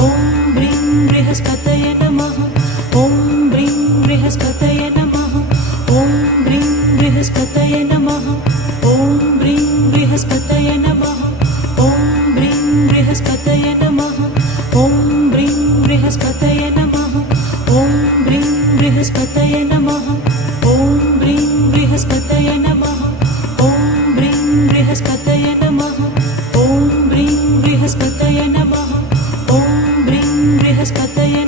ॐ ब्रीं बृहस्पतये नमः। ॐ ब्रीं बृहस्पतये नमः। ॐ ब्रीं बृहस्पतये नमः। ॐ ब्रीं बृहस्पतये नमः। ॐ ब्रीं बृहस्पतये नमः। ॐ ब्रीं बृहस्पतये नमः। ॐ ब्रीं बृहस्पतये नमः। ॐ ब्रीं बृहस्पतये नमः। ॐ ब्रीं बृहस्पतये नमः। ॐ ब्रीं बृहस्पतये नमः। ॐ ब्रीं बृहस्पतये